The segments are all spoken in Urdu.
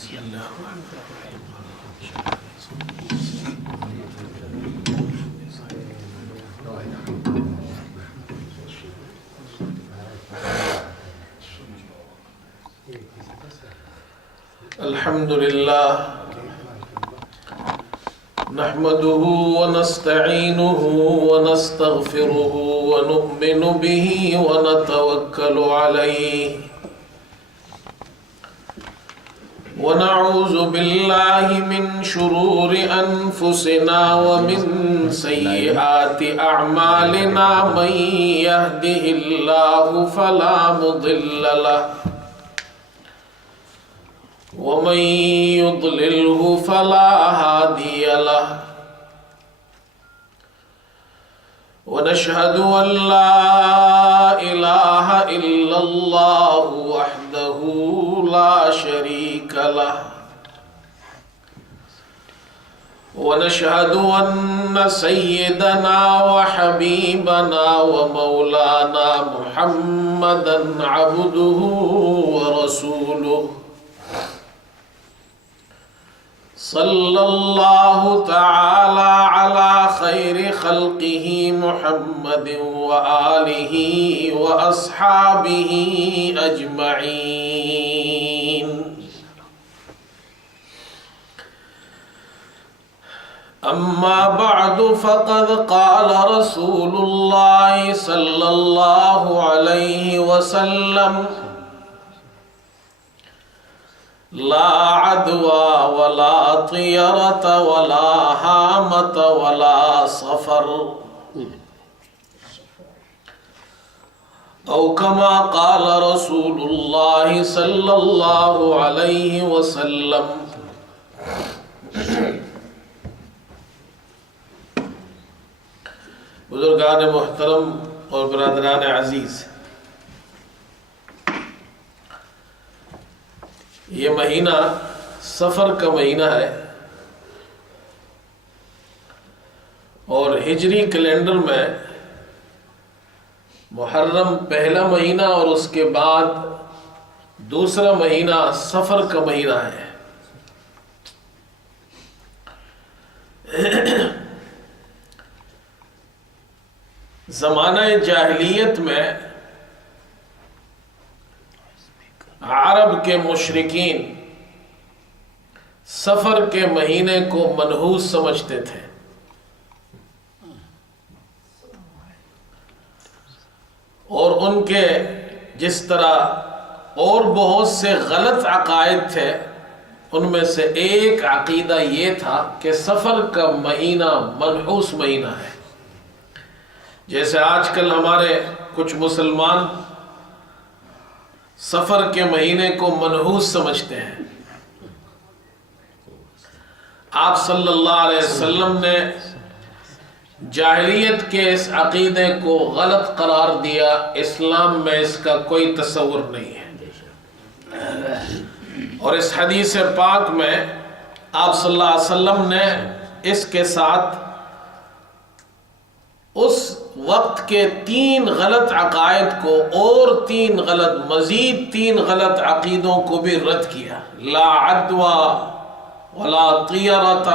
بسم اللہ الرحمن الرحیم. الحمد لله نحمده ونستعينه ونستغفره ونؤمن به ونتوكل عليه ونعوذ بالله من شرور أنفسنا ومن سيئات أعمالنا من يهده الله فلا مضل له ومن يضلله فلا هادي له ونشهد أن لا إله إلا الله وحده لا شريك له ونشهد أن سيدنا وحبيبنا ومولانا محمدا عبده ورسوله صلى الله تعالى على خير خلقه محمد وآله وأصحابه أجمعين. أما بعد فقد قال رسول الله صلى الله عليه وسلم: لا عدوى ولا طيرة ولا هامة ولا صفر، أو كما قال رسول الله صلى الله عليه وسلم. بزرگان محترم اور برادران عزیز، یہ مہینہ سفر کا مہینہ ہے اور ہجری کیلنڈر میں محرم پہلا مہینہ اور اس کے بعد دوسرا مہینہ سفر کا مہینہ ہے. زمانہ جاہلیت میں عرب کے مشرکین سفر کے مہینے کو منحوس سمجھتے تھے اور ان کے جس طرح اور بہت سے غلط عقائد تھے، ان میں سے ایک عقیدہ یہ تھا کہ سفر کا مہینہ منحوس مہینہ ہے. جیسے آج کل ہمارے کچھ مسلمان سفر کے مہینے کو منحوس سمجھتے ہیں. آپ صلی اللہ علیہ وسلم نے جاہلیت کے اس عقیدے کو غلط قرار دیا. اسلام میں اس کا کوئی تصور نہیں ہے. اور اس حدیث پاک میں آپ صلی اللہ علیہ وسلم نے اس کے ساتھ اس وقت کے 3 غلط عقائد کو اور مزید 3 غلط عقیدوں کو بھی رد کیا. لا عدوى ولا طیرۃ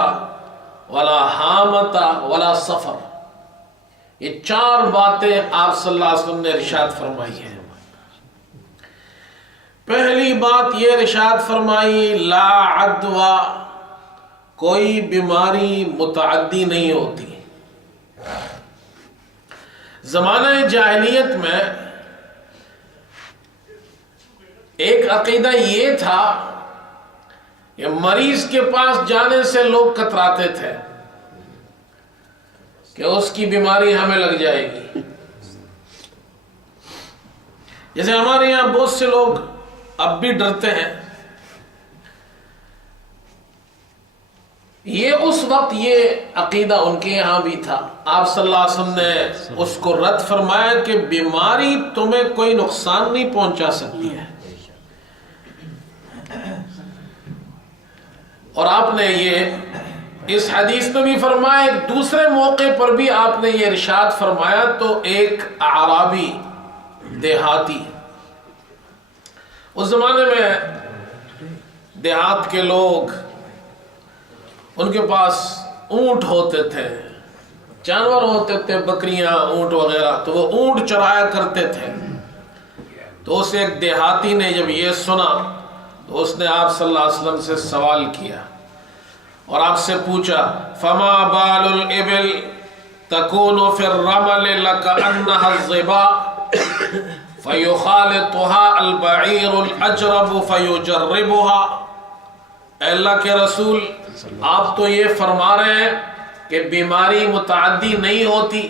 ولا حامۃ ولا سفر. یہ 4 باتیں آپ صلی اللہ علیہ وسلم نے ارشاد فرمائی ہیں. پہلی بات یہ ارشاد فرمائی: لا عدوى، کوئی بیماری متعدی نہیں ہوتی. زمانہ جاہلیت میں ایک عقیدہ یہ تھا کہ مریض کے پاس جانے سے لوگ کتراتے تھے کہ اس کی بیماری ہمیں لگ جائے گی. جیسے ہمارے یہاں بہت سے لوگ اب بھی ڈرتے ہیں. یہ اس وقت یہ عقیدہ ان کے یہاں بھی تھا. آپ صلی اللہ علیہ وسلم نے اس کو رد فرمایا کہ بیماری تمہیں کوئی نقصان نہیں پہنچا سکتی ہے. اور آپ نے یہ اس حدیث میں بھی فرمایا. ایک دوسرے موقع پر بھی آپ نے یہ ارشاد فرمایا. تو ایک اعرابی دیہاتی، اس زمانے میں دیہات کے لوگ ان کے پاس اونٹ ہوتے تھے، جانور ہوتے تھے، بکریاں، اونٹ وغیرہ، تو وہ اونٹ چرایا کرتے تھے۔ تو اسے ایک دیہاتی نے جب یہ سنا تو اس نے آپ صلی اللہ علیہ وسلم سے سوال کیا اور آپ سے پوچھا فما بال الابل تکون فی الرمل لکأنها الظباء فیخالطها البعیر الاجرب فیجربها۔ اے اللہ کے رسول، آپ تو یہ فرما رہے ہیں کہ بیماری متعدی نہیں ہوتی،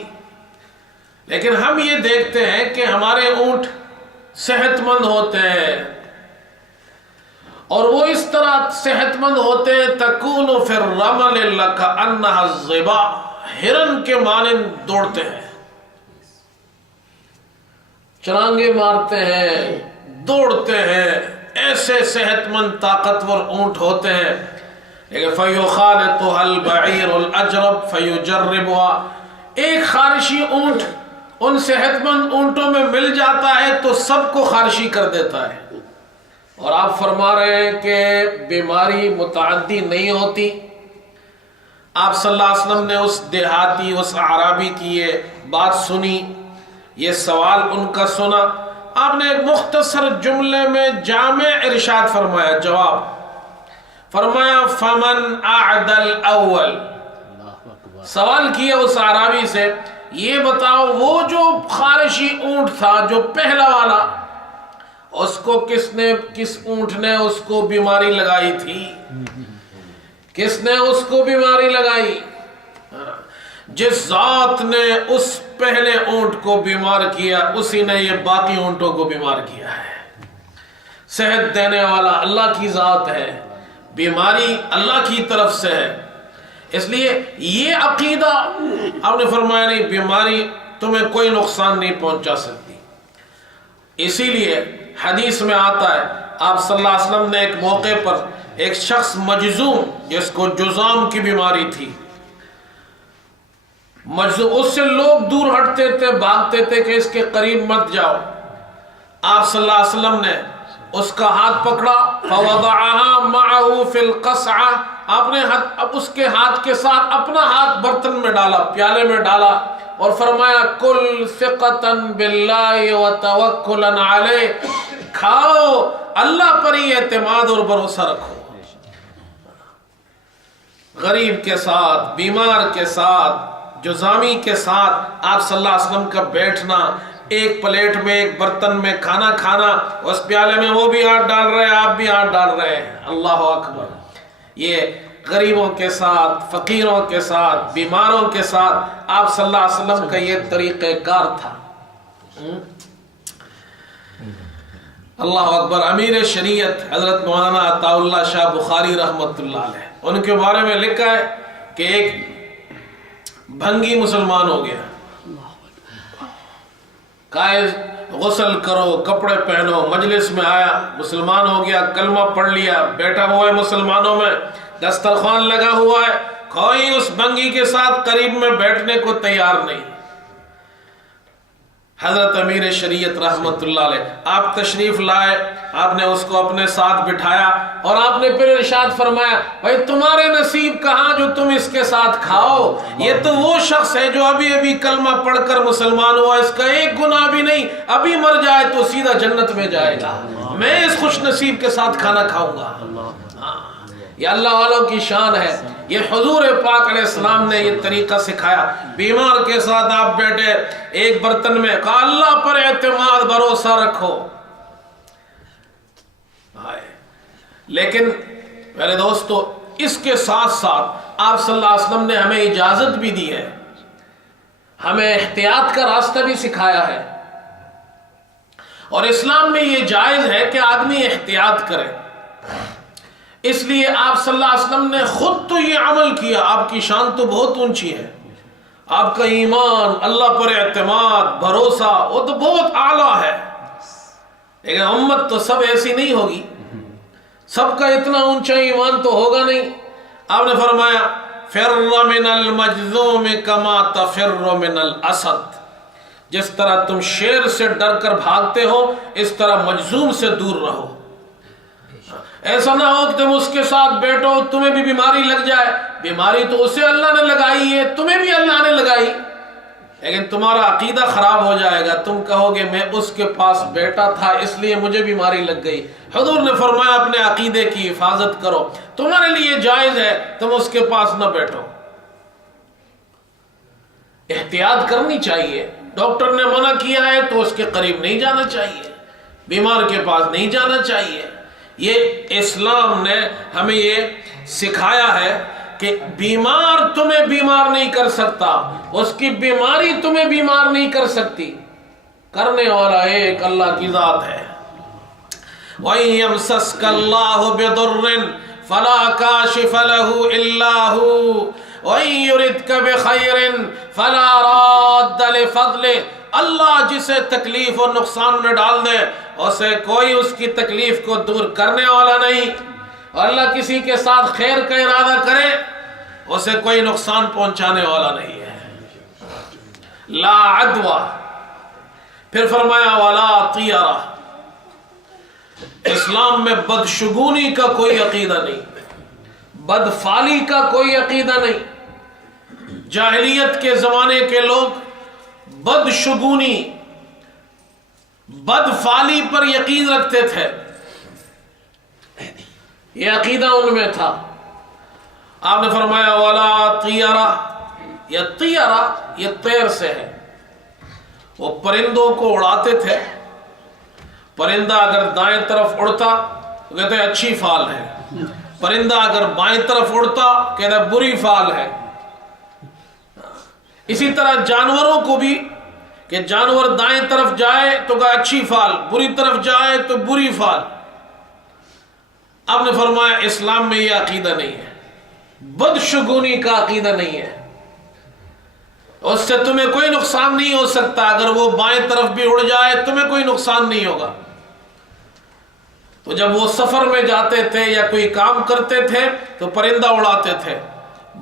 لیکن ہم یہ دیکھتے ہیں کہ ہمارے اونٹ صحت مند ہوتے ہیں، اور وہ اس طرح صحت مند ہوتے ہیں تکون فی الرمل لکأنها الظباء، ہرن کے مانند دوڑتے ہیں، چرانگے مارتے ہیں، دوڑتے ہیں، ایسے صحت مند طاقتور اونٹ ہوتے ہیں۔ لیکن فَيُخَالِطُهَا الْبَعِيرُ الْأَجْرَبُ فَيُجَرِّبُهَا، ایک خارشی اونٹ ان صحت مند اونٹوں میں مل جاتا ہے تو سب کو خارشی کر دیتا ہے، اور آپ فرما رہے ہیں کہ بیماری متعدی نہیں ہوتی۔ آپ صلی اللہ علیہ وسلم نے اس دیہاتی، اس اعرابی کی یہ بات سنی، یہ سوال ان کا سنا، آپ نے ایک مختصر جملے میں جامع ارشاد فرمایا، جواب فرمایا فمن اعدل اول۔ سوال کیا اس اعرابی سے، یہ بتاؤ وہ جو خارشی اونٹ تھا، جو پہلا والا، اس کو کس اونٹ نے اس کو بیماری لگائی تھی؟ کس نے اس کو بیماری لگائی؟ جس ذات نے اس پہلے اونٹ کو بیمار کیا، اسی نے یہ باقی اونٹوں کو بیمار کیا ہے۔ صحت دینے والا اللہ کی ذات ہے، بیماری اللہ کی طرف سے ہے۔ اس لیے یہ عقیدہ آپ نے فرمایا نہیں، بیماری تمہیں کوئی نقصان نہیں پہنچا سکتی۔ اسی لیے حدیث میں آتا ہے، آپ صلی اللہ علیہ وسلم نے ایک موقع پر ایک شخص مجذوم، جس کو جذام کی بیماری تھی، اس سے لوگ دور ہٹتے تھے، بھاگتے تھے کہ اس کے قریب مت جاؤ۔ آپ صلی اللہ علیہ وسلم نے اس کا ہاتھ پکڑا، فوضعها معه في القصعة، آپ نے اس کے ہاتھ کے ساتھ اپنا ہاتھ برتن میں ڈالا، پیالے میں ڈالا، اور فرمایا کل ثقتا باللہ وتوکلا علیہ، کھاؤ، اللہ پر ہی اعتماد اور بھروسہ رکھو۔ غریب کے ساتھ، بیمار کے ساتھ، جزامی کے ساتھ آپ صلی اللہ علیہ وسلم کا بیٹھنا، ایک پلیٹ میں، ایک برتن میں کھانا کھانا، اس پیالے میں وہ بھی ہاتھ ڈال رہے ہیں، آپ بھی ہاتھ ڈال رہے ہیں، اللہ اکبر۔ یہ غریبوں کے ساتھ، فقیروں کے ساتھ، بیماروں کے ساتھ آپ صلی اللہ علیہ وسلم کا یہ طریقہ کار تھا۔ اللہ اکبر۔ امیر شریعت حضرت مولانا عطا اللہ شاہ بخاری رحمۃ اللہ علیہ، ان کے بارے میں لکھا ہے کہ ایک بھنگی مسلمان ہو گیا، قائد غسل کرو، کپڑے پہنو، مجلس میں آیا، مسلمان ہو گیا، کلمہ پڑھ لیا، بیٹھا ہوا ہے مسلمانوں میں، دسترخوان لگا ہوا ہے، کوئی اس بھنگی کے ساتھ قریب میں بیٹھنے کو تیار نہیں۔ حضرت امیر شریعت رحمت اللہ علیہ، آپ تشریف لائے، آپ نے اس کو اپنے ساتھ بٹھایا، اور آپ نے پھر ارشاد فرمایا بھائی تمہارے نصیب کہاں جو تم اس کے ساتھ کھاؤ، یہ تو وہ شخص ہے جو ابھی ابھی کلمہ پڑھ کر مسلمان ہوا، اس کا ایک گناہ بھی نہیں، ابھی مر جائے تو سیدھا جنت میں جائے گا، میں اس خوش نصیب کے ساتھ کھانا کھاؤں گا۔ یہ اللہ والوں کی شان ہے، یہ حضور پاک علیہ السلام نے یہ طریقہ سکھایا۔ بیمار کے ساتھ آپ بیٹھے ایک برتن میں، کہا اللہ پر اعتماد بھروسہ رکھو۔ لیکن میرے دوستو، اس کے ساتھ ساتھ آپ صلی اللہ علیہ وسلم نے ہمیں اجازت بھی دی ہے، ہمیں احتیاط کا راستہ بھی سکھایا ہے، اور اسلام میں یہ جائز ہے کہ آدمی احتیاط کرے۔ اس لیے آپ صلی اللہ علیہ وسلم نے خود تو یہ عمل کیا، آپ کی شان تو بہت اونچی ہے، آپ کا ایمان، اللہ پر اعتماد، بھروسہ، وہ تو بہت اعلیٰ ہے، لیکن امت تو سب ایسی نہیں ہوگی، سب کا اتنا اونچا ایمان تو ہوگا نہیں۔ آپ نے فرمایا فر من المجذوم کما تفر من الاسد، جس طرح تم شیر سے ڈر کر بھاگتے ہو، اس طرح مجذوم سے دور رہو۔ ایسا نہ ہو کہ تم اس کے ساتھ بیٹھو تمہیں بھی بیماری لگ جائے، بیماری تو اسے اللہ نے لگائی ہے، تمہیں بھی اللہ نے لگائی، لیکن تمہارا عقیدہ خراب ہو جائے گا، تم کہو گے میں اس کے پاس بیٹھا تھا اس لیے مجھے بیماری لگ گئی۔ حضور نے فرمایا اپنے عقیدے کی حفاظت کرو، تمہارے لیے جائز ہے تم اس کے پاس نہ بیٹھو۔ احتیاط کرنی چاہیے، ڈاکٹر نے منع کیا ہے تو اس کے قریب نہیں جانا چاہیے، بیمار کے پاس نہیں جانا چاہیے۔ یہ اسلام نے ہمیں یہ سکھایا ہے کہ بیمار تمہیں بیمار نہیں کر سکتا، اس کی بیماری تمہیں بیمار نہیں کر سکتی، کرنے والا ایک اللہ کی ذات ہے۔ وَإِن يَمْسَسْكَ اللَّهُ بِضُرٍّ فَلَا كَاشِفَ لَهُ إِلَّا هُوَ وَإِن يُرِدْكَ بِخَيْرٍ فَلَا رَادَّ لِفَضْلِهِ۔ اللہ جسے تکلیف اور نقصان میں ڈال دے اسے کوئی اس کی تکلیف کو دور کرنے والا نہیں، اور اللہ کسی کے ساتھ خیر کا ارادہ کرے اسے کوئی نقصان پہنچانے والا نہیں ہے۔ لا عدوہ، پھر فرمایا ولا طیرہ، اسلام میں بدشگونی کا کوئی عقیدہ نہیں، بدفعلی کا کوئی عقیدہ نہیں۔ جاہلیت کے زمانے کے لوگ بدشگونی بدفعلی پر یقین رکھتے تھے، یہ عقیدہ ان میں تھا۔ آپ نے فرمایا ولا طیرہ، یہ طیرہ یہ طیر سے ہے، وہ پرندوں کو اڑاتے تھے، پرندہ اگر دائیں طرف اڑتا تو کہتے ہیں اچھی فال ہے، پرندہ اگر بائیں طرف اڑتا کہتے ہیں بری فال ہے۔ اسی طرح جانوروں کو بھی کہ جانور دائیں طرف جائے تو کہا اچھی فال، بری طرف جائے تو بری فال۔ آپ نے فرمایا اسلام میں یہ عقیدہ نہیں ہے، بدشگونی کا عقیدہ نہیں ہے، اس سے تمہیں کوئی نقصان نہیں ہو سکتا، اگر وہ بائیں طرف بھی اڑ جائے تمہیں کوئی نقصان نہیں ہوگا۔ تو جب وہ سفر میں جاتے تھے یا کوئی کام کرتے تھے تو پرندہ اڑاتے تھے،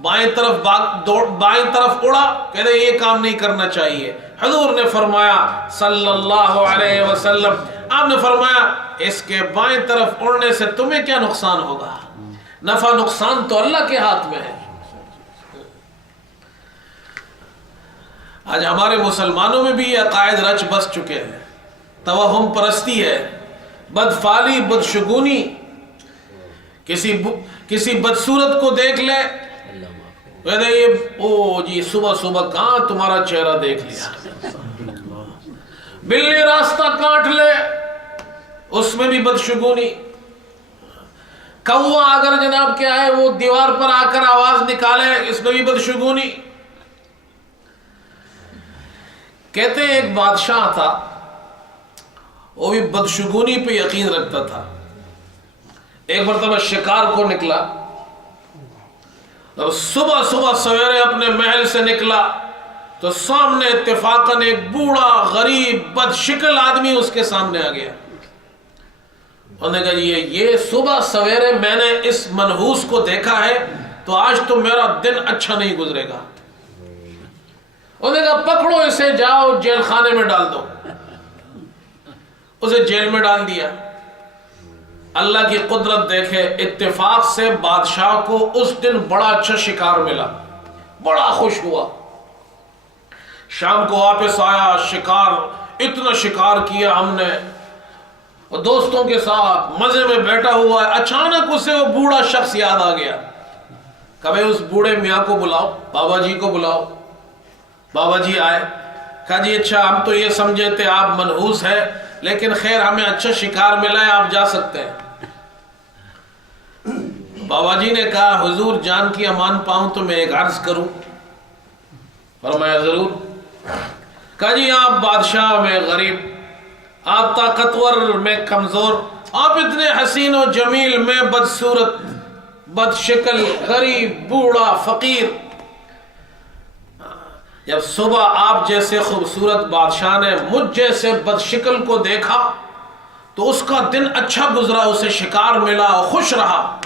بائیں طرف اڑا کہتے یہ کام نہیں کرنا چاہیے۔ حضور نے فرمایا صلی اللہ علیہ وسلم، آپ نے فرمایا اس کے بائیں طرف اڑنے سے تمہیں کیا نقصان ہوگا، نفع نقصان تو اللہ کے ہاتھ میں ہے۔ آج ہمارے مسلمانوں میں بھی یہ عقائد رچ بس چکے ہیں، توہم پرستی ہے، بدفعلی بدشگونی، کسی بدصورت کو دیکھ لے کہتے یہ او جی صبح صبح کہاں تمہارا چہرہ دیکھ لیا، بلی راستہ کاٹ لے اس میں بھی بدشگونی، کوا اگر جناب کیا ہے وہ دیوار پر آ کر آواز نکالے اس میں بھی بدشگونی۔ کہتے ہیں ایک بادشاہ تھا، وہ بھی بدشگونی پہ یقین رکھتا تھا۔ ایک مرتبہ شکار کو نکلا، اور صبح صبح سویرے اپنے محل سے نکلا تو سامنے اتفاقاً ایک بوڑھا غریب بد شکل آدمی اس کے سامنے آ گیا۔ انہوں نے کہا یہ صبح سویرے میں نے اس منحوس کو دیکھا ہے تو آج تو میرا دن اچھا نہیں گزرے گا۔ انہوں نے کہا پکڑو اسے، جاؤ جیل خانے میں ڈال دو۔ اسے جیل میں ڈال دیا۔ اللہ کی قدرت دیکھے، اتفاق سے بادشاہ کو اس دن بڑا اچھا شکار ملا، بڑا خوش ہوا۔ شام کو واپس آیا، شکار اتنا شکار کیا ہم نے، اور دوستوں کے ساتھ مزے میں بیٹھا ہوا ہے، اچانک اسے وہ بوڑھا شخص یاد آ گیا۔ کبھی اس بوڑھے میاں کو بلاؤ، بابا جی کو بلاؤ۔ بابا جی آئے، کہا جی اچھا ہم تو یہ سمجھے تھے آپ منحوس ہے، لیکن خیر ہمیں اچھا شکار ملا ہے، آپ جا سکتے ہیں۔ بابا جی نے کہا حضور جان کی امان پاؤں تو میں ایک عرض کروں؟ فرمایا ضرور۔ کہا جی آپ بادشاہ میں غریب، آپ طاقتور میں کمزور، آپ اتنے حسین و جمیل میں بدصورت بد شکل، غریب بوڑھا فقیر۔ جب صبح آپ جیسے خوبصورت بادشاہ نے مجھ جیسے بد شکل کو دیکھا تو اس کا دن اچھا گزرا، اسے شکار ملا، خوش رہا،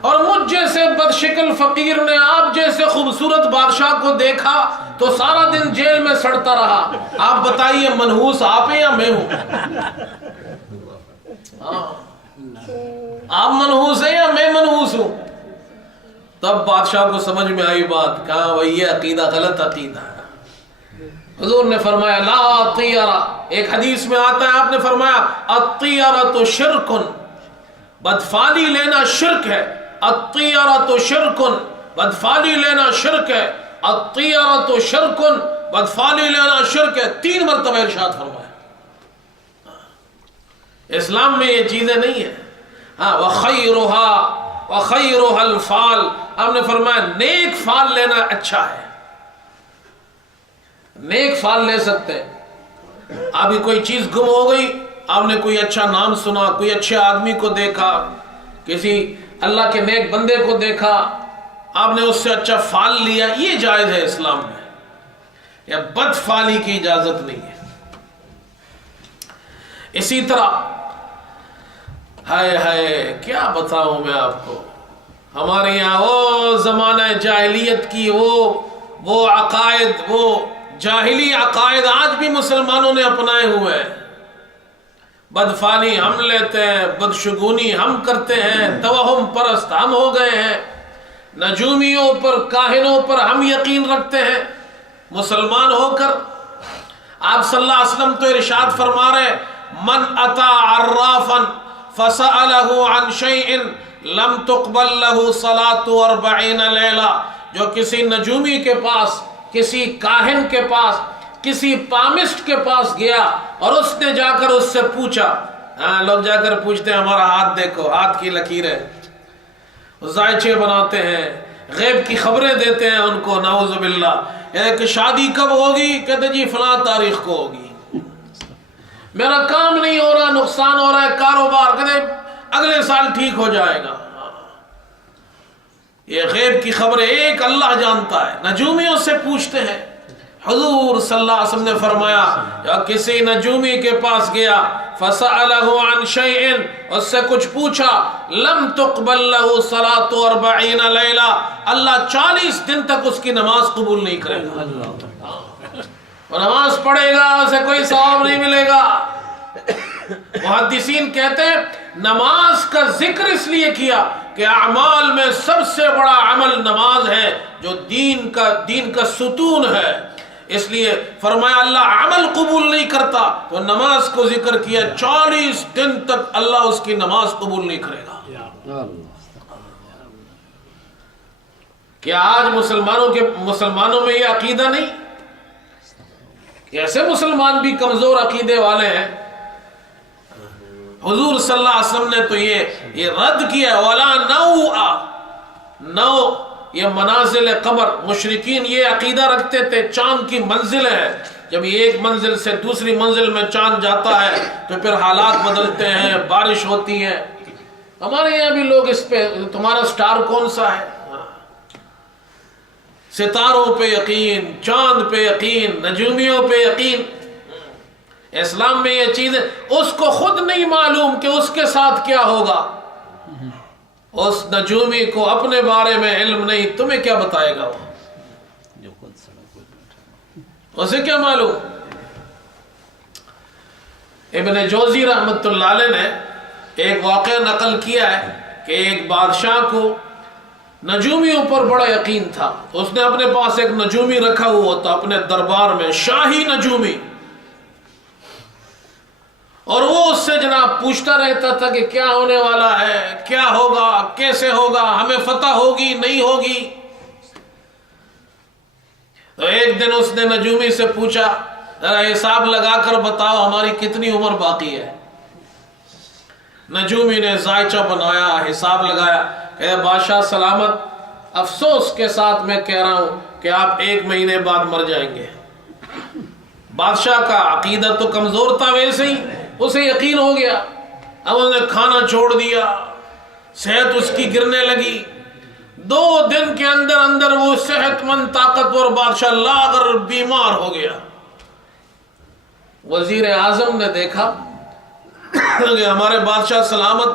اور مجھ جیسے بد شکل فقیر نے آپ جیسے خوبصورت بادشاہ کو دیکھا تو سارا دن جیل میں سڑتا رہا۔ آپ بتائیے منحوس آپ ہیں یا میں ہوں؟ آپ منحوس ہیں یا میں منحوس ہوں؟ تب بادشاہ کو سمجھ میں آئی بات، کہا بھئی یہ عقیدہ غلط عقیدہ ہے۔ حضور نے فرمایا لا طیرہ، ایک حدیث میں آتا ہے آپ نے فرمایا الطیرۃ شرک، بدفالی لینا شرک ہے، الطیرۃ شرک، بدفالی لینا شرک ہے، الطیرۃ شرک، بدفالی لینا شرک ہے، 3 مرتبہ ارشاد فرمایا۔ اسلام میں یہ چیزیں نہیں ہیں۔ ہاں وخیرها الفال، آپ نے فرمایا نیک فال لینا اچھا ہے، نیک فال لے سکتے ہیں۔ ابھی کوئی چیز گم ہو گئی، آپ نے کوئی اچھا نام سنا، کوئی اچھے آدمی کو دیکھا، کسی اللہ کے نیک بندے کو دیکھا، آپ نے اس سے اچھا فال لیا، یہ جائز ہے اسلام میں، یا بد فالی کی اجازت نہیں ہے۔ اسی طرح ہائے کیا بتاؤں میں آپ کو، ہمارے یہاں وہ زمانہ جاہلیت کی وہ عقائد، وہ جاہلی عقائد آج بھی مسلمانوں نے اپنائے ہوئے ہیں۔ بدفالی ہم لیتے ہیں، بدشگونی ہم کرتے ہیں، توہم پرست ہم ہو گئے ہیں، نجومیوں پر کاہنوں پر ہم یقین رکھتے ہیں مسلمان ہو کر۔ آپ صلی اللہ علیہ وسلم تو ارشاد فرما رہے من اتا عرافا فسألہ عن شیء لم تقبل له صلاة 40 لیلہ، جو کسی نجومی کے پاس، کسی کاہن کے پاس، کسی پامسٹ کے پاس گیا اور اس نے جا کر اس سے پوچھا، ہاں لوگ جا کر پوچھتے ہیں ہمارا ہاتھ دیکھو، ہاتھ کی لکیریں، زائچے بناتے ہیں، غیب کی خبریں دیتے ہیں ان کو، نعوذ باللہ۔ کہ شادی کب ہوگی؟ کہتے جی فلاں تاریخ کو ہوگی۔ میرا کام نہیں ہو رہا، نقصان ہو رہا ہے کاروبار، کہتے اگلے سال ٹھیک ہو جائے گا۔ یہ غیب کی خبریں ایک اللہ جانتا ہے، نجومیوں سے پوچھتے ہیں۔ حضور صلی اللہ علیہ وسلم نے فرمایا یا کسی نجومی کے پاس گیا فسألہ عن شیء، اس سے کچھ پوچھا، لم تقبل له صلاة 40 لیلہ، اللہ 40 دن تک اس کی نماز قبول نہیں کرے گا۔ وہ نماز پڑھے گا، اسے کوئی ثواب نہیں ملے گا۔ محدثین کہتے ہیں نماز کا ذکر اس لیے کیا کہ اعمال میں سب سے بڑا عمل نماز ہے، جو دین کا ستون ہے، اس لیے فرمایا اللہ عمل قبول نہیں کرتا تو نماز کو ذکر کیا، 40 دن تک اللہ اس کی نماز قبول نہیں کرے گا۔ کیا آج مسلمانوں میں یہ عقیدہ نہیں؟ ایسے مسلمان بھی کمزور عقیدے والے ہیں۔ حضور صلی اللہ علیہ وسلم نے تو یہ رد کیا، وَلَا نَوْ، یہ منازل قمر، مشرکین یہ عقیدہ رکھتے تھے چاند کی منزل ہے، جب ایک منزل سے دوسری منزل میں چاند جاتا ہے تو پھر حالات بدلتے ہیں، بارش ہوتی ہے۔ ہمارے یہاں بھی لوگ اس پہ، تمہارا سٹار کون سا ہے، ستاروں پہ یقین، چاند پہ یقین، نجومیوں پہ یقین۔ اسلام میں یہ چیز ہے، اس کو خود نہیں معلوم کہ اس کے ساتھ کیا ہوگا، اس نجومی کو اپنے بارے میں علم نہیں، تمہیں کیا بتائے گا وہ، اسے کیا معلوم۔ ابن جوزی رحمت اللہ علیہ نے ایک واقعہ نقل کیا ہے کہ ایک بادشاہ کو نجومیوں پر بڑا یقین تھا، اس نے اپنے پاس ایک نجومی رکھا ہوا تھا اپنے دربار میں، شاہی نجومی، اور وہ اس سے جناب پوچھتا رہتا تھا کہ کیا ہونے والا ہے، کیا ہوگا، کیسے ہوگا، ہمیں فتح ہوگی نہیں ہوگی۔ تو ایک دن اس نے نجومی سے پوچھا ذرا حساب لگا کر بتاؤ ہماری کتنی عمر باقی ہے۔ نجومی نے ذائچہ بنایا، حساب لگایا، کہ بادشاہ سلامت، افسوس کے ساتھ میں کہہ رہا ہوں کہ آپ 1 مہینے بعد مر جائیں گے۔ بادشاہ کا عقیدہ تو کمزور تھا، ویسے ہی اسے یقین ہو گیا، اب اس نے کھانا چھوڑ دیا، صحت اس کی گرنے لگی، 2 دن کے اندر اندر وہ صحت مند طاقتور بادشاہ لاغر بیمار ہو گیا۔ وزیر اعظم نے دیکھا کہ ہمارے بادشاہ سلامت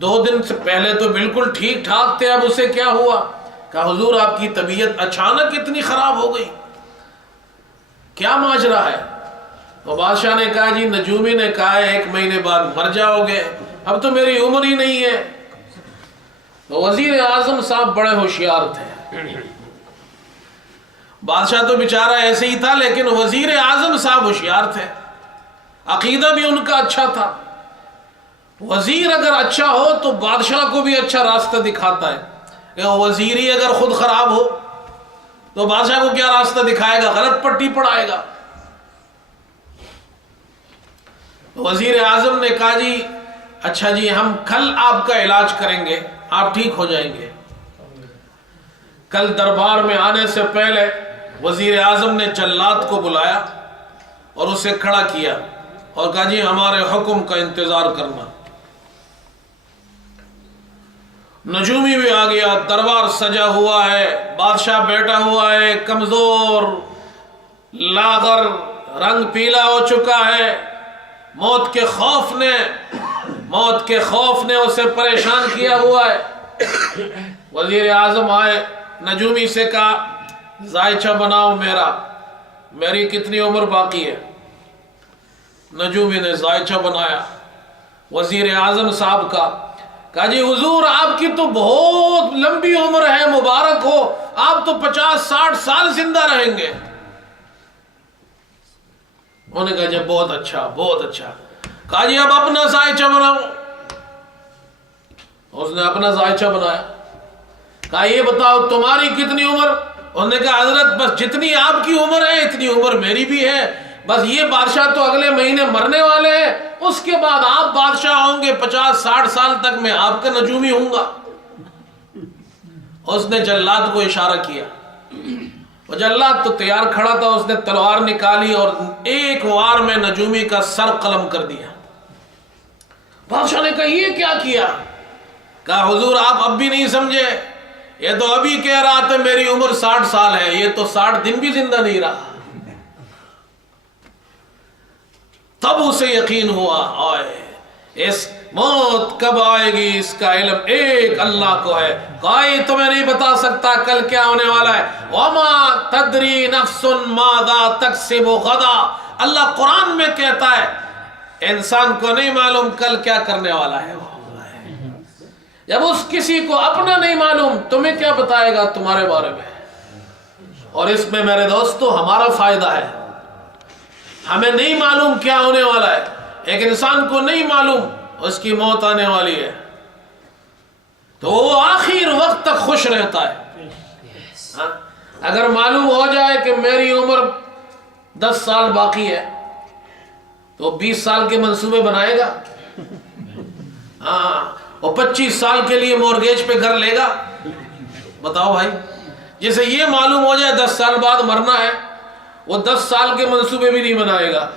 2 دن سے پہلے تو بالکل ٹھیک ٹھاک تھے، اب اسے کیا ہوا؟ کہا حضور آپ کی طبیعت اچانک اتنی خراب ہو گئی، کیا ماجرا ہے؟ تو بادشاہ نے کہا جی نجومی نے کہا ہے 1 مہینے بعد مر جاؤ گے۔ اب تو میری عمر ہی نہیں ہے. تو وزیر اعظم صاحب بڑے ہوشیار تھے. بادشاہ تو بیچارہ ایسے ہی تھا لیکن وزیر اعظم صاحب ہوشیار تھے. عقیدہ بھی ان کا اچھا تھا. وزیر اگر اچھا ہو تو بادشاہ کو بھی اچھا راستہ دکھاتا ہے. کہ وزیر ہی اگر خود خراب ہو تو بادشاہ کو کیا راستہ دکھائے گا؟ غلط پٹی پڑھائے گا. وزیر اعظم نے کہا جی اچھا جی ہم کل آپ کا علاج کریں گے، آپ ٹھیک ہو جائیں گے. کل دربار میں آنے سے پہلے وزیر اعظم نے جلاد کو بلایا اور اسے کھڑا کیا اور کہا جی ہمارے حکم کا انتظار کرنا. نجومی بھی آ گیا، دربار سجا ہوا ہے، بادشاہ بیٹھا ہوا ہے، کمزور، لاغر، رنگ پیلا ہو چکا ہے. موت کے خوف نے اسے پریشان کیا ہوا ہے. وزیر اعظم آئے، نجومی سے کہا ذائچہ بناؤ میری کتنی عمر باقی ہے. نجومی نے ذائچہ بنایا وزیر اعظم صاحب کا. کہا جی حضور آپ کی تو بہت لمبی عمر ہے، مبارک ہو، آپ تو 50-60 سال زندہ رہیں گے. انہوں نے کہا جی بہت اچھا بہت اچھا. کہا جی اب اپنا ذائچہ بناؤ. اس نے اپنا ذائچہ بنایا. کہا یہ بتاؤ تمہاری کتنی عمر؟ انہوں نے کہا حضرت بس جتنی آپ کی عمر ہے اتنی عمر میری بھی ہے، بس یہ بادشاہ تو اگلے مہینے مرنے والے ہیں، اس کے بعد آپ بادشاہ ہوں گے، 50-60 سال تک میں آپ کا نجومی ہوں گا. اس نے جلاد کو اشارہ کیا. وہ جلاد تو تیار کھڑا تھا، اس نے تلوار نکالی اور ایک وار میں نجومی کا سر قلم کر دیا. بادشاہ نے کہا یہ کیا کیا؟ کہا حضور آپ اب بھی نہیں سمجھے، یہ تو ابھی کہہ رہا تھا میری عمر 60 سال ہے، یہ تو 60 دن بھی زندہ نہیں رہا. تب اسے یقین ہوا اس موت کب آئے گی اس کا علم ایک اللہ کو ہے. کوئی تمہیں نہیں بتا سکتا کل کیا ہونے والا ہے. وما تدری نفس ماذا تکسب غدا. اللہ قرآن میں کہتا ہے انسان کو نہیں معلوم کل کیا کرنے والا ہے. جب اس کسی کو اپنا نہیں معلوم تمہیں کیا بتائے گا تمہارے بارے میں. اور اس میں میرے دوستو ہمارا فائدہ ہے. ہمیں نہیں معلوم کیا ہونے والا ہے. ایک انسان کو نہیں معلوم اس کی موت آنے والی ہے تو وہ آخر وقت تک خوش رہتا ہے. اگر معلوم ہو جائے کہ میری عمر 10 سال باقی ہے تو 20 سال کے منصوبے بنائے گا. اور 25 سال کے لیے مورگیج پہ گھر لے گا. بتاؤ بھائی، جسے یہ معلوم ہو جائے 10 سال بعد مرنا ہے وہ 10 سال کے منصوبے بھی نہیں بنائے گا.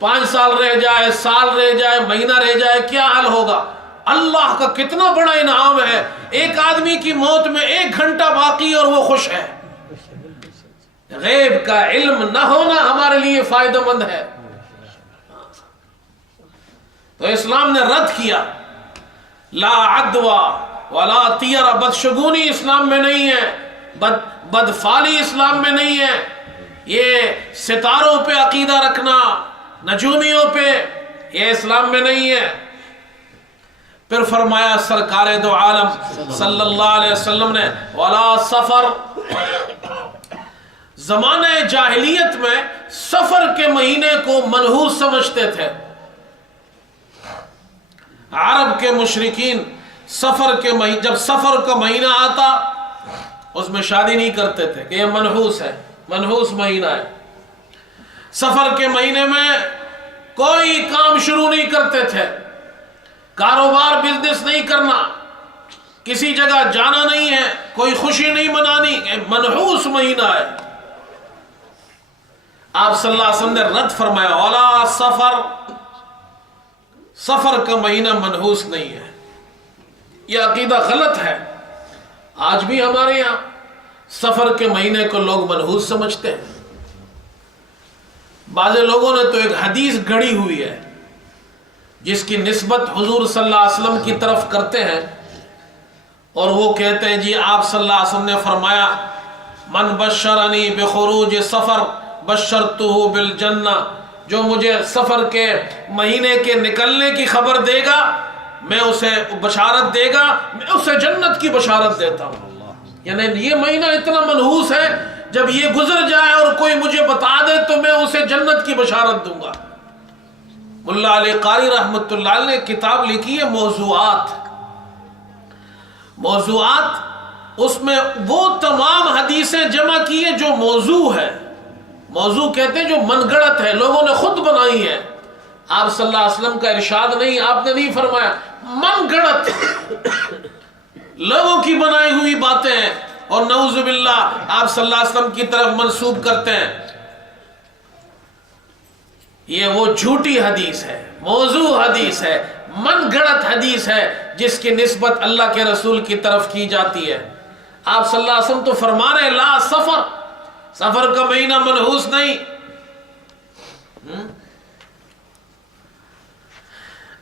5 سال رہ جائے، سال رہ جائے، مہینہ رہ جائے، کیا حال ہوگا؟ اللہ کا کتنا بڑا انعام ہے، ایک آدمی کی موت میں 1 گھنٹہ باقی اور وہ خوش ہے. غیب کا علم نہ ہونا ہمارے لیے فائدہ مند ہے. تو اسلام نے رد کیا لا عدوہ ولا طیرہ. بدشگونی اسلام میں نہیں ہے، بدفالی اسلام میں نہیں ہے. یہ ستاروں پہ عقیدہ رکھنا، نجومیوں پہ، یہ اسلام میں نہیں ہے. پھر فرمایا سرکار دو عالم صلی اللہ علیہ وسلم نے ولا سفر. زمانہ جاہلیت میں سفر کے مہینے کو منحوس سمجھتے تھے. عرب کے مشرکین سفر کے مہینے، جب سفر کا مہینہ آتا اس میں شادی نہیں کرتے تھے کہ یہ منحوس ہے، منحوس مہینہ ہے. سفر کے مہینے میں کوئی کام شروع نہیں کرتے تھے، کاروبار بزنس نہیں کرنا، کسی جگہ جانا نہیں ہے، کوئی خوشی نہیں منانی، منحوس مہینہ ہے. آپ صلی اللہ علیہ وسلم نے رد فرمایا ولا سفر. سفر کا مہینہ منحوس نہیں ہے. یہ عقیدہ غلط ہے. آج بھی ہمارے یہاں سفر کے مہینے کو لوگ منحوس سمجھتے ہیں. بعض لوگوں نے تو ایک حدیث گھڑی ہوئی ہے جس کی نسبت حضور صلی اللہ علیہ وسلم کی طرف کرتے ہیں اور وہ کہتے ہیں جی آپ صلی اللہ علیہ وسلم نے فرمایا من بشرنی بخروج سفر بشرتہ بالجنہ. جو مجھے سفر کے مہینے کے نکلنے کی خبر دے گا میں اسے بشارت دے گا، میں اسے جنت کی بشارت دیتا ہوں۔ یعنی یہ مہینہ اتنا منحوس ہے، جب یہ گزر جائے اور کوئی مجھے بتا دے تو میں اسے جنت کی بشارت دوں گا۔ ملا علی قاری رحمۃ اللہ علیہ نے کتاب لکھی ہے موضوعات۔ موضوعات، اس میں وہ تمام حدیثیں جمع کی ہیں جو موضوع ہے۔ موضوع کہتے ہیں جو من گڑت ہے، لوگوں نے خود بنائی ہے۔ آپ صلی اللہ علیہ وسلم کا ارشاد نہیں، آپ نے نہیں فرمایا، من گڑت لوگوں کی بنائی ہوئی باتیں ہیں، اور نعوذ باللہ آپ صلی اللہ علیہ وسلم کی طرف منسوب کرتے ہیں۔ یہ وہ جھوٹی حدیث ہے، موضوع حدیث ہے، من گڑت حدیث ہے، جس کی نسبت اللہ کے رسول کی طرف کی جاتی ہے۔ آپ صلی اللہ علیہ وسلم تو فرما رہے لا سفر، سفر کا مہینہ منحوس نہیں۔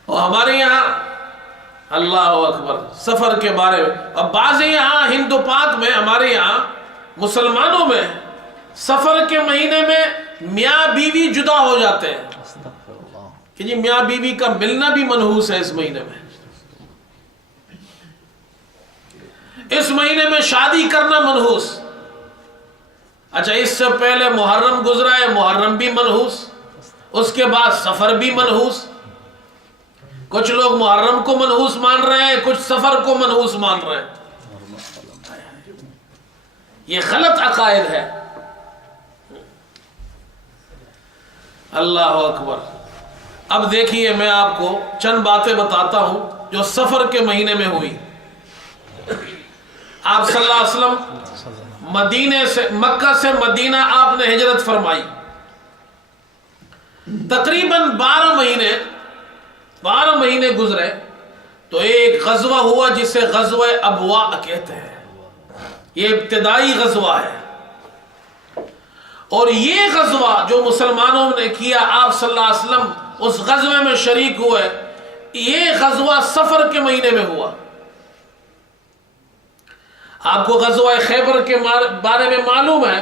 اور ہمارے یہاں اللہ اکبر سفر کے بارے میں، اب بعض یہاں ہند و پاک میں، ہمارے یہاں مسلمانوں میں سفر کے مہینے میں میاں بیوی جدا ہو جاتے ہیں کہ جی میاں بیوی کا ملنا بھی منحوس ہے اس مہینے میں، اس مہینے میں شادی کرنا منحوس۔ اچھا، اس سے پہلے محرم گزرا ہے، محرم بھی منحوس، اس کے بعد سفر بھی منحوس۔ کچھ لوگ محرم کو منحوس مان رہے ہیں، کچھ سفر کو منحوس مان رہے ہیں۔ یہ غلط عقائد ہے۔ اللہ اکبر۔ اب دیکھیے، میں آپ کو چند باتیں بتاتا ہوں جو سفر کے مہینے میں ہوئی۔ آپ صلی اللہ علیہ وسلم مدینے سے، مکہ سے مدینہ آپ نے ہجرت فرمائی، تقریباً 12 مہینے گزرے تو ایک غزوہ ہوا جسے غزوہ ابواء کہتے ہیں۔ یہ ابتدائی غزوہ ہے، اور یہ غزوہ جو مسلمانوں نے کیا، آپ صلی اللہ علیہ وسلم اس غزوے میں شریک ہوئے۔ یہ غزوہ سفر کے مہینے میں ہوا۔ آپ کو غزوہ خیبر کے بارے میں معلوم ہے،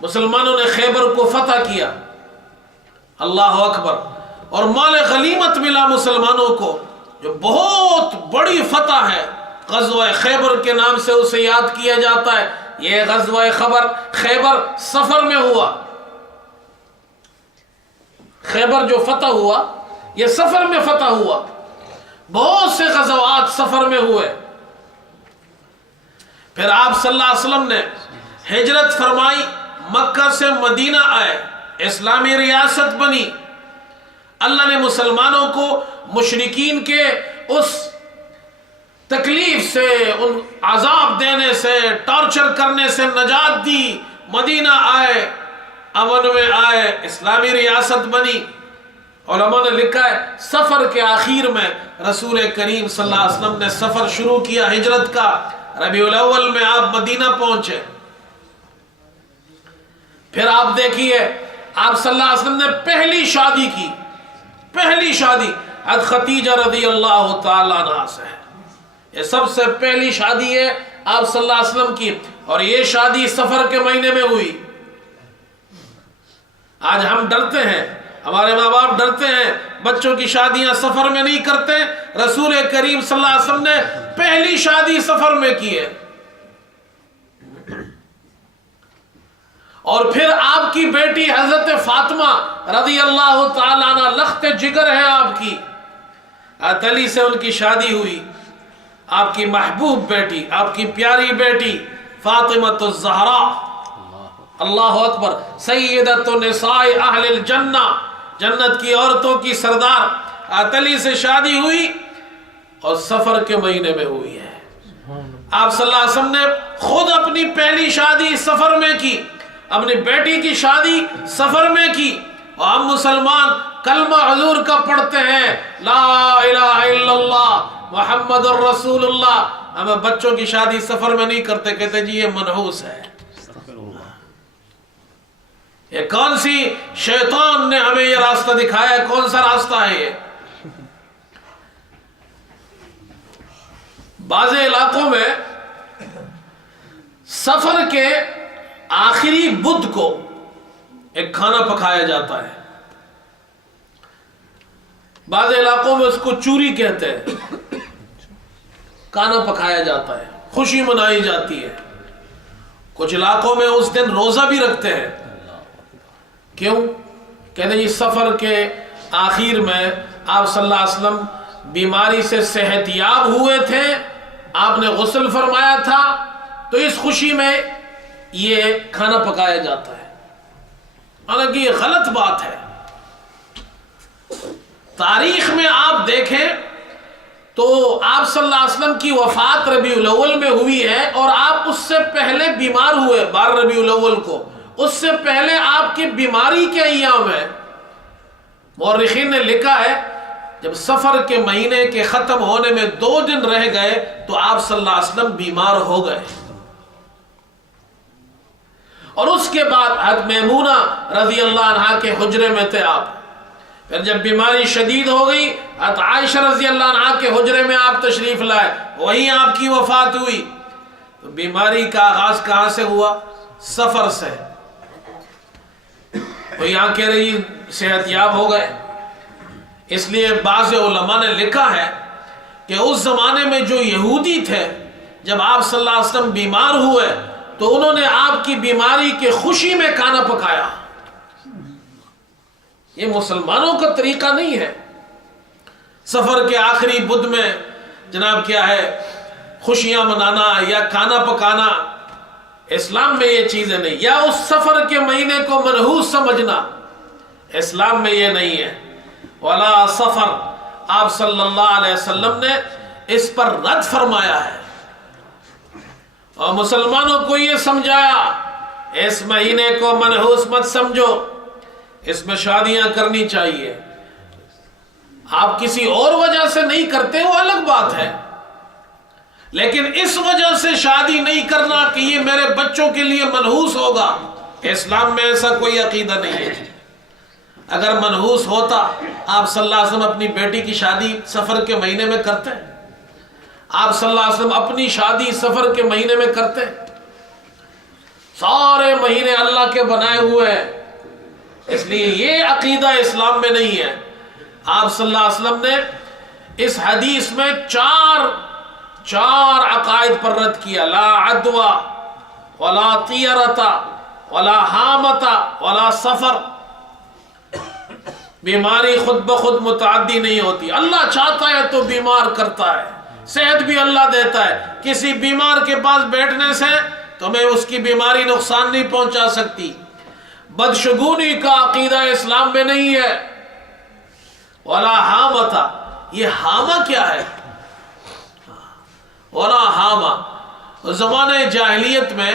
مسلمانوں نے خیبر کو فتح کیا، اللہ اکبر، اور مال غنیمت ملا مسلمانوں کو، جو بہت بڑی فتح ہے، غزوہ خیبر کے نام سے اسے یاد کیا جاتا ہے۔ یہ غزوہ خیبر سفر میں ہوا۔ خیبر جو فتح ہوا یہ سفر میں فتح ہوا۔ بہت سے غزوات سفر میں ہوئے۔ پھر آپ صلی اللہ علیہ وسلم نے ہجرت فرمائی، مکہ سے مدینہ آئے، اسلامی ریاست بنی۔ اللہ نے مسلمانوں کو مشرکین کے اس تکلیف سے، ان عذاب دینے سے، ٹارچر کرنے سے نجات دی۔ مدینہ آئے، امن میں آئے، اسلامی ریاست بنی۔ علماء نے لکھا ہے سفر کے آخر میں رسول کریم صلی اللہ علیہ وسلم نے سفر شروع کیا ہجرت کا۔ ربیع الاول میں آپ مدینہ پہنچے۔ پھر آپ دیکھیے، آپ صلی اللہ علیہ وسلم نے پہلی شادی کی، پہلی شادی حضرت خدیجہ رضی اللہ تعالیٰ عنہا سے ہے۔ یہ سب سے پہلی شادی ہے آپ صلی اللہ علیہ وسلم کی، اور یہ شادی سفر کے مہینے میں ہوئی۔ آج ہم ڈرتے ہیں، ہمارے ماں باپ ڈرتے ہیں، بچوں کی شادیاں سفر میں نہیں کرتے۔ رسول کریم صلی اللہ علیہ وسلم نے پہلی شادی سفر میں کی ہے۔ اور پھر آپ کی بیٹی حضرت فاطمہ رضی اللہ تعالیٰ عنہ، لخت جگر ہے آپ کی، حضرت علی سے ان کی شادی ہوئی۔ آپ کی محبوب بیٹی، آپ کی پیاری بیٹی فاطمہ الزہراء، اللہ اکبر، سیدۃ نساء اہل الجنہ، جنت کی عورتوں کی سردار، حضرت علی سے شادی ہوئی، اور سفر کے مہینے میں ہوئی ہے۔ آپ صلی اللہ علیہ وسلم نے خود اپنی پہلی شادی سفر میں کی، اپنی بیٹی کی شادی سفر میں کی، اور ہم مسلمان کلمہ حضور کا پڑھتے ہیں، لا الہ الا اللہ محمد الرسول اللہ۔ ہم بچوں کی شادی سفر میں نہیں کرتے، کہتے جی یہ منحوس ہے۔ یہ کون سی شیطان نے ہمیں یہ راستہ دکھایا ہے؟ کون سا راستہ ہے یہ؟ بعض علاقوں میں سفر کے آخری بدھ کو ایک کھانا پکایا جاتا ہے۔ بعض علاقوں میں اس کو چوری کہتے ہیں، کھانا پکایا جاتا ہے، خوشی منائی جاتی ہے۔ کچھ علاقوں میں اس دن روزہ بھی رکھتے ہیں۔ کیوں؟ کہتے ہیں جی سفر کے آخر میں آپ صلی اللہ علیہ وسلم بیماری سے صحت یاب ہوئے تھے، آپ نے غسل فرمایا تھا، تو اس خوشی میں یہ کھانا پکایا جاتا ہے۔ حالانکہ یہ غلط بات ہے۔ تاریخ میں آپ دیکھیں تو آپ صلی اللہ علیہ وسلم کی وفات ربیع الاول میں ہوئی ہے، اور آپ اس سے پہلے بیمار ہوئے 12 ربیع الاول کو، اس سے پہلے آپ کی بیماری کے ایام ہے۔ مورخین نے لکھا ہے جب سفر کے مہینے کے ختم ہونے میں 2 دن رہ گئے تو آپ صلی اللہ علیہ وسلم بیمار ہو گئے، اور اس کے بعد حضرت میمونہ رضی اللہ عنہا کے حجرے میں تھے آپ۔ پھر جب بیماری شدید ہو گئی، حضرت عائشہ رضی اللہ عنہا کے حجرے میں آپ تشریف لائے، وہیں آپ کی وفات ہوئی۔ تو بیماری کا آغاز کہاں سے ہوا؟ سفر سے۔ وہ یہاں کہہ رہی صحت یاب ہو گئے۔ اس لیے بعض علماء نے لکھا ہے کہ اس زمانے میں جو یہودی تھے، جب آپ صلی اللہ علیہ وسلم بیمار ہوئے تو انہوں نے آپ کی بیماری کی خوشی میں کھانا پکایا۔ یہ مسلمانوں کا طریقہ نہیں ہے۔ سفر کے آخری بدھ میں جناب کیا ہے، خوشیاں منانا یا کھانا پکانا، اسلام میں یہ چیزیں نہیں، یا اس سفر کے مہینے کو منحوس سمجھنا، اسلام میں یہ نہیں ہے۔ ولا سفر، آپ صلی اللہ علیہ وسلم نے اس پر رد فرمایا ہے، اور مسلمانوں کو یہ سمجھایا اس مہینے کو منحوس مت سمجھو، اس میں شادیاں کرنی چاہیے۔ آپ کسی اور وجہ سے نہیں کرتے وہ الگ بات ہے، لیکن اس وجہ سے شادی نہیں کرنا کہ یہ میرے بچوں کے لیے منحوس ہوگا، اسلام میں ایسا کوئی عقیدہ نہیں ہے۔ اگر منحوس ہوتا آپ صلی اللہ علیہ وسلم اپنی بیٹی کی شادی سفر کے مہینے میں کرتے؟ آپ صلی اللہ علیہ وسلم اپنی شادی سفر کے مہینے میں کرتے؟ سارے مہینے اللہ کے بنائے ہوئے ہیں، اس لیے یہ عقیدہ اسلام میں نہیں ہے۔ آپ صلی اللہ علیہ وسلم نے اس حدیث میں چار عقائد پر رد کیا: لا عدوى ولا طیرۃ ولا حامۃ ولا سفر۔ بیماری خود بخود متعدی نہیں ہوتی، اللہ چاہتا ہے تو بیمار کرتا ہے، صحت بھی اللہ دیتا ہے۔ کسی بیمار کے پاس بیٹھنے سے تمہیں اس کی بیماری نقصان نہیں پہنچا سکتی۔ بدشگونی کا عقیدہ اسلام میں نہیں ہے۔ ولا حامۃ، یہ حامہ کیا ہے؟ ولا حامہ، زمانہ جاہلیت میں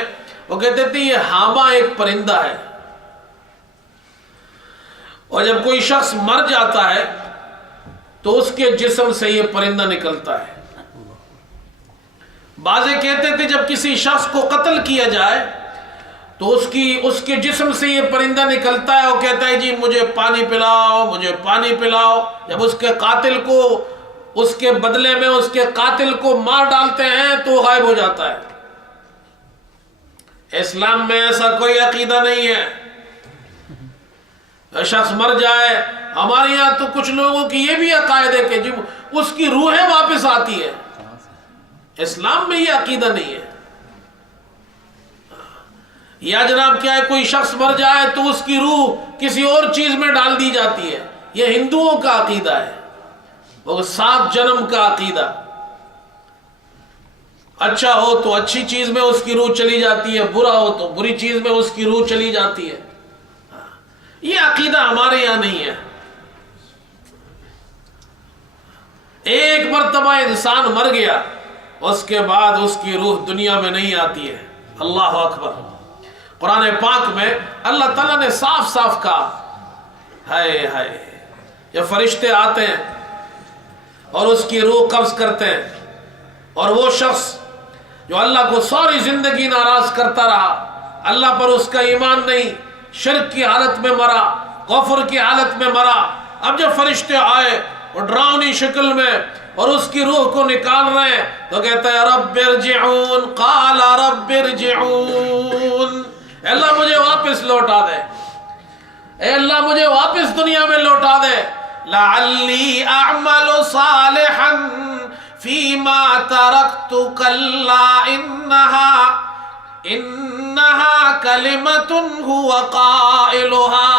وہ کہتے تھے یہ حامہ ایک پرندہ ہے، اور جب کوئی شخص مر جاتا ہے تو اس کے جسم سے یہ پرندہ نکلتا ہے۔ بعضے کہتے تھے جب کسی شخص کو قتل کیا جائے تو اس کے جسم سے یہ پرندہ نکلتا ہے، وہ کہتا ہے جی مجھے پانی پلاؤ، مجھے پانی پلاؤ۔ جب اس کے قاتل کو، اس کے بدلے میں اس کے قاتل کو مار ڈالتے ہیں تو وہ غائب ہو جاتا ہے۔ اسلام میں ایسا کوئی عقیدہ نہیں ہے۔ شخص مر جائے، ہمارے یہاں تو کچھ لوگوں کی یہ بھی عقائد ہے کہ جب اس کی روحیں واپس آتی ہے، اسلام میں یہ عقیدہ نہیں ہے۔ یا جناب کیا ہے، کوئی شخص مر جائے تو اس کی روح کسی اور چیز میں ڈال دی جاتی ہے، یہ ہندوؤں کا عقیدہ ہے، وہ 7 جنم کا عقیدہ۔ اچھا ہو تو اچھی چیز میں اس کی روح چلی جاتی ہے، برا ہو تو بری چیز میں اس کی روح چلی جاتی ہے۔ یہ عقیدہ ہمارے یہاں نہیں ہے۔ ایک مرتبہ انسان مر گیا، اس کے بعد اس کی روح دنیا میں نہیں آتی ہے۔ اللہ اکبر۔ قرآن پاک میں اللہ تعالیٰ نے صاف صاف کہا، ہائے ہائے، جب فرشتے آتے ہیں اور اس کی روح قبض کرتے ہیں، اور وہ شخص جو اللہ کو ساری زندگی ناراض کرتا رہا، اللہ پر اس کا ایمان نہیں، شرک کی حالت میں مرا، کفر کی حالت میں مرا، اب جب فرشتے آئے اور ڈراؤنی شکل میں اور اس کی روح کو نکال رہے ہیں تو کہتا ہے رب ارجعون، قال رب ارجعون، اے اللہ مجھے واپس لوٹا دے، اے اللہ مجھے واپس دنیا میں لوٹا دے۔ لعلی اعمل صالحا فیما ترکت کلا انہا کلمۃ هو قائلها.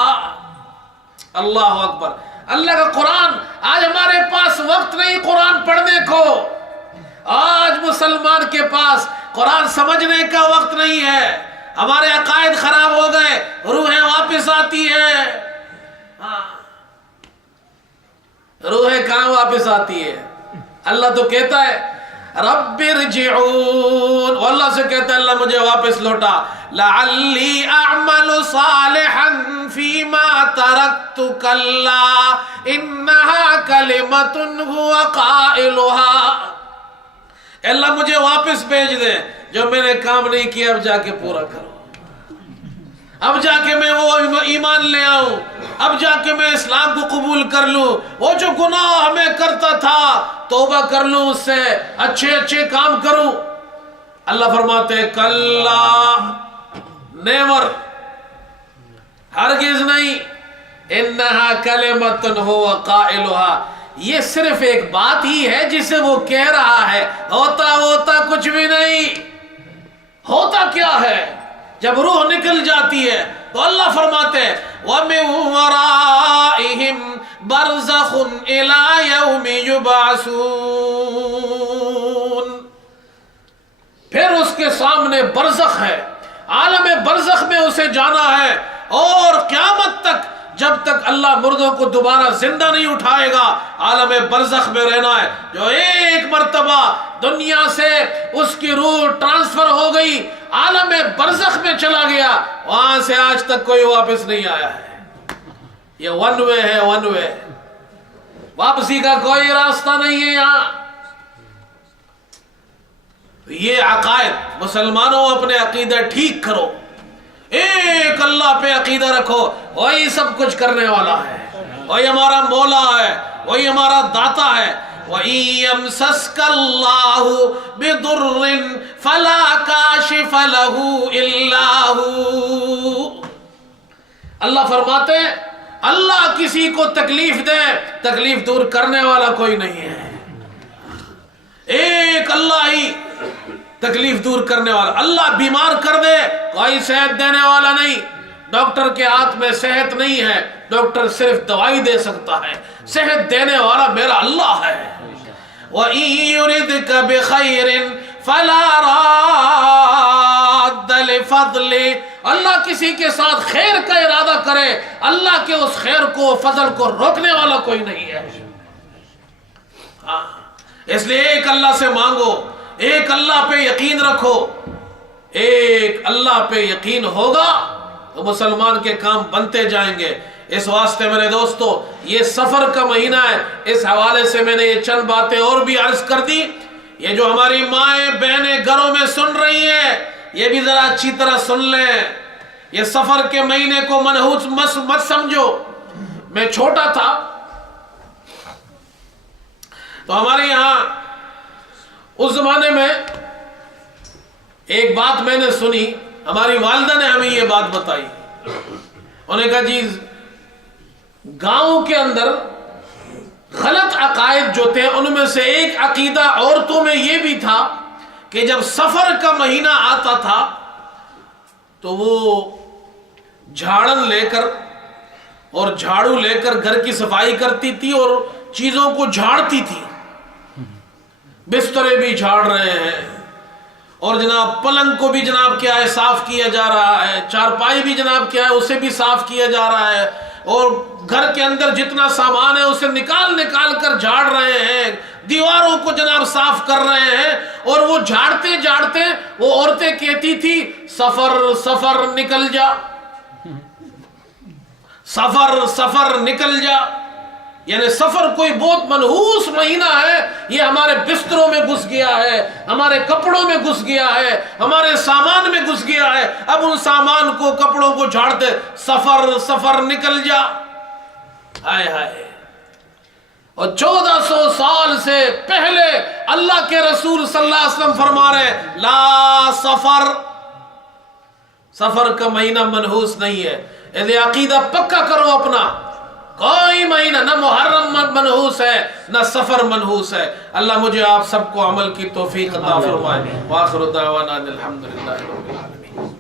اللہ اکبر. اللہ کا قرآن. آج ہمارے پاس وقت نہیں قرآن پڑھنے کو. آج مسلمان کے پاس قرآن سمجھنے کا وقت نہیں ہے. ہمارے عقائد خراب ہو گئے, روحیں واپس آتی ہیں. روحیں کہاں واپس آتی ہے؟ اللہ تو کہتا ہے رب ارجعون, اللہ سے کہتا ہے اللہ مجھے واپس لوٹا. لعلی اعمل صالحا فیما ترکت کلا انہا کلمۃ هو قائلها. اللہ مجھے واپس بھیج دے, جو میں نے کام نہیں کیا اب جا کے پورا کرو. اب جا کے میں وہ ایمان لے آؤں, اب جا کے میں اسلام کو قبول کر لوں. وہ جو گناہ میں کرتا تھا توبہ کر لوں, اس سے اچھے اچھے کام کروں. اللہ فرماتے ہیں کلا, نیور, ہرگز نہیں. انہا کلمۃ هو قائلها, یہ صرف ایک بات ہی ہے جسے وہ کہہ رہا ہے. ہوتا کچھ بھی نہیں. ہوتا کیا ہے جب روح نکل جاتی ہے؟ تو اللہ فرماتے ہیں وَمِن وَرَائِهِمْ بَرْزَخٌ إِلَى يَوْمِ يُبْعَثُونَ. پھر اس کے سامنے برزخ ہے, عالم برزخ میں اسے جانا ہے, اور قیامت تک جب تک اللہ مردوں کو دوبارہ زندہ نہیں اٹھائے گا عالم برزخ میں رہنا ہے. جو ایک مرتبہ دنیا سے اس کی روح ٹرانسفر ہو گئی, عالم برزخ میں چلا گیا, وہاں سے آج تک کوئی واپس نہیں آیا ہے. یہ ون وے ہے, ون وے, واپسی کا کوئی راستہ نہیں ہے یہاں. یہ عقائد, مسلمانوں اپنے عقیدہ ٹھیک کرو, ایک اللہ پہ عقیدہ رکھو, وہی سب کچھ کرنے والا ہے, وہی ہمارا مولا ہے, وہی ہمارا داتا ہے. وَإِن يَمْسَسْكَ اللَّهُ بِضُرٍّ فَلَا كَاشِفَ لَهُ إِلَّا هُوَ. اللہ فرماتے ہیں اللہ کسی کو تکلیف دے, تکلیف دور کرنے والا کوئی نہیں ہے. ایک اللہ ہی تکلیف دور کرنے والا. اللہ بیمار کر دے, کوئی صحت دینے والا نہیں. ڈاکٹر کے ہاتھ میں صحت نہیں ہے, ڈاکٹر صرف دوائی دے سکتا ہے. صحت دینے والا میرا اللہ ہے. وَإِن يُرِدْكَ بِخَيْرٍ فَلَا رَادَّ لِفَضْلِهِ. اللہ کسی کے ساتھ خیر کا ارادہ کرے, اللہ کے اس خیر کو, فضل کو روکنے والا کوئی نہیں ہے. اس لیے ایک اللہ سے مانگو, ایک اللہ پہ یقین رکھو. ایک اللہ پہ یقین ہوگا تو مسلمان کے کام بنتے جائیں گے. اس واسطے میرے دوستو یہ سفر کا مہینہ ہے, اس حوالے سے میں نے یہ چند باتیں اور بھی عرض کر دی. یہ جو ہماری مائیں بہنیں گھروں میں سن رہی ہیں, یہ بھی ذرا اچھی طرح سن لیں. یہ سفر کے مہینے کو منحوس مت سمجھو. میں چھوٹا تھا تو ہمارے یہاں اس زمانے میں ایک بات میں نے سنی, ہماری والدہ نے ہمیں یہ بات بتائی. انہوں نے کہا جی گاؤں کے اندر غلط عقائد جو تھے ان میں سے ایک عقیدہ عورتوں میں یہ بھی تھا کہ جب سفر کا مہینہ آتا تھا تو وہ جھاڑن لے کر اور جھاڑو لے کر گھر کی صفائی کرتی تھی اور چیزوں کو جھاڑتی تھی. بسترے بھی جھاڑ رہے ہیں, اور جناب پلنگ کو بھی جناب کیا ہے صاف کیا جا رہا ہے, چارپائی بھی جناب کیا ہے اسے بھی صاف کیا جا رہا ہے, اور گھر کے اندر جتنا سامان ہے اسے نکال کر جھاڑ رہے ہیں, دیواروں کو جناب صاف کر رہے ہیں. اور وہ جھاڑتے جھاڑتے وہ عورتیں کہتی تھی سفر نکل جا, سفر نکل جا. یعنی سفر کوئی بہت منحوس مہینہ ہے, یہ ہمارے بستروں میں گھس گیا ہے, ہمارے کپڑوں میں گھس گیا ہے, ہمارے سامان میں گھس گیا ہے. اب ان سامان کو, کپڑوں کو جھاڑتے سفر نکل جا. ہائے ہائے. اور 1400 سال سے پہلے اللہ کے رسول صلی اللہ علیہ وسلم فرما رہے لا سفر کا مہینہ منحوس نہیں ہے. عقیدہ پکا کرو اپنا, کوئی مہینہ نہ محرم منحوس ہے نہ سفر منحوس ہے. اللہ مجھے آپ سب کو عمل کی توفیق عطا فرمائے. وآخر دعوانا الحمدللہ رب العالمین.